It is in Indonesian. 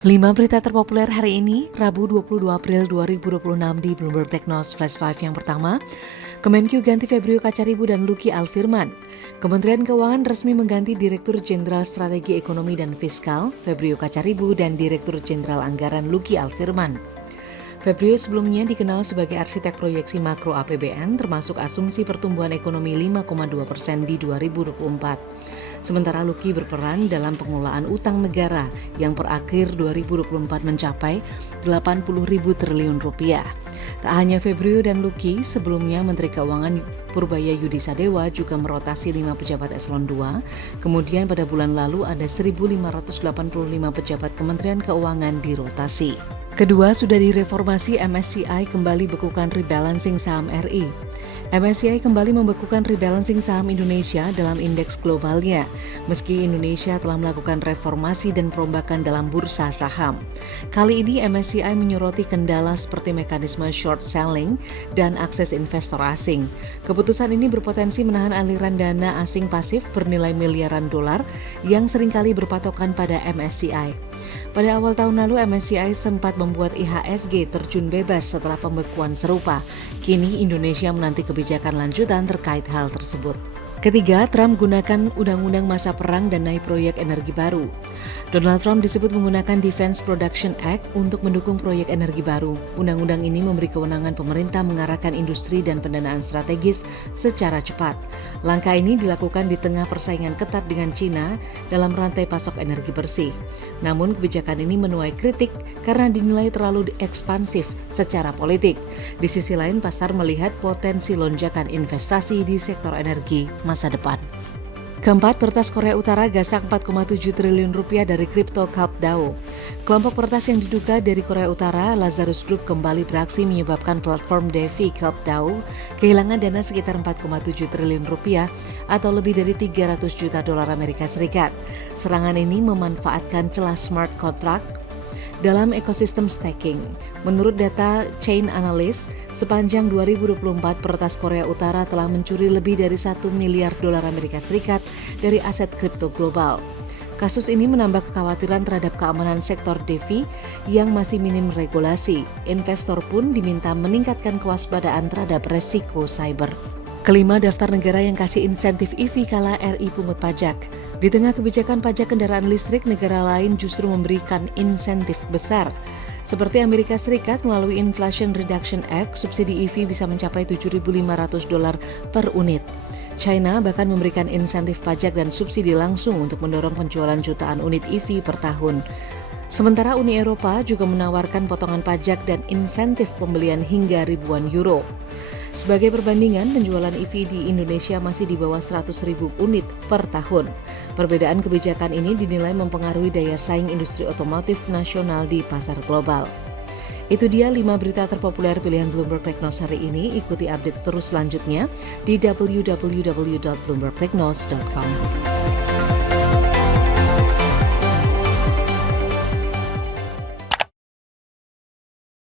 5 berita terpopuler hari ini, Rabu 22 April 2026 di Bloomberg Technos Flash 5 yang pertama. Kemenkyu ganti Febrio Kacaribu dan Luki Alfirman. Kementerian Keuangan resmi mengganti Direktur Jenderal Strategi Ekonomi dan Fiskal, Febrio Kacaribu, dan Direktur Jenderal Anggaran Luki Alfirman. Febrio sebelumnya dikenal sebagai arsitek proyeksi makro APBN termasuk asumsi pertumbuhan ekonomi 5,2% di 2024. Sementara Luki berperan dalam pengelolaan utang negara yang per akhir 2024 mencapai 80.000 triliun rupiah. Tak hanya Febrio dan Luki, sebelumnya Menteri Keuangan Purbaya Yudi Sadewa juga merotasi 5 pejabat eselon 2. Kemudian pada bulan lalu ada 1.585 pejabat Kementerian Keuangan dirotasi. Kedua, sudah direformasi MSCI kembali bekukan rebalancing saham RI. MSCI kembali membekukan rebalancing saham Indonesia dalam indeks globalnya, meski Indonesia telah melakukan reformasi dan perombakan dalam bursa saham. Kali ini MSCI menyoroti kendala seperti mekanisme short selling dan akses investor asing. Keputusan ini berpotensi menahan aliran dana asing pasif bernilai miliaran dolar yang seringkali berpatokan pada MSCI. Pada awal tahun lalu, MSCI sempat membuat IHSG terjun bebas setelah pembekuan serupa. Kini Indonesia menanti kebijakan lanjutan terkait hal tersebut. Ketiga, Trump gunakan undang-undang masa perang dan naik proyek energi baru. Donald Trump disebut menggunakan Defense Production Act untuk mendukung proyek energi baru. Undang-undang ini memberi kewenangan pemerintah mengarahkan industri dan pendanaan strategis secara cepat. Langkah ini dilakukan di tengah persaingan ketat dengan China dalam rantai pasok energi bersih. Namun kebijakan ini menuai kritik karena dinilai terlalu ekspansif secara politik. Di sisi lain, pasar melihat potensi lonjakan investasi di sektor energi masa depan. Keempat, peretas Korea Utara gasak 4,7 triliun rupiah dari kripto Kalp DAO. Kelompok peretas yang diduga dari Korea Utara, Lazarus Group, kembali beraksi menyebabkan platform DeFi Kalp DAO kehilangan dana sekitar 4,7 triliun rupiah atau lebih dari 300 juta dolar Amerika Serikat. Serangan ini memanfaatkan celah smart contract dalam ekosistem staking. Menurut data Chain Analyst, sepanjang 2024 peretas Korea Utara telah mencuri lebih dari 1 miliar dolar Amerika Serikat dari aset kripto global. Kasus ini menambah kekhawatiran terhadap keamanan sektor DeFi yang masih minim regulasi. Investor pun diminta meningkatkan kewaspadaan terhadap resiko cyber. Kelima, daftar negara yang kasih insentif EV kala RI pungut pajak. Di tengah kebijakan pajak kendaraan listrik, negara lain justru memberikan insentif besar. Seperti Amerika Serikat melalui Inflation Reduction Act, subsidi EV bisa mencapai 7.500 dolar per unit. China bahkan memberikan insentif pajak dan subsidi langsung untuk mendorong penjualan jutaan unit EV per tahun. Sementara Uni Eropa juga menawarkan potongan pajak dan insentif pembelian hingga ribuan euro. Sebagai perbandingan, penjualan EV di Indonesia masih di bawah 100.000 unit per tahun. Perbedaan kebijakan ini dinilai mempengaruhi daya saing industri otomotif nasional di pasar global. Itu dia 5 berita terpopuler pilihan Bloomberg Technos hari ini. Ikuti update terus selanjutnya di www.bloombergtechnos.com.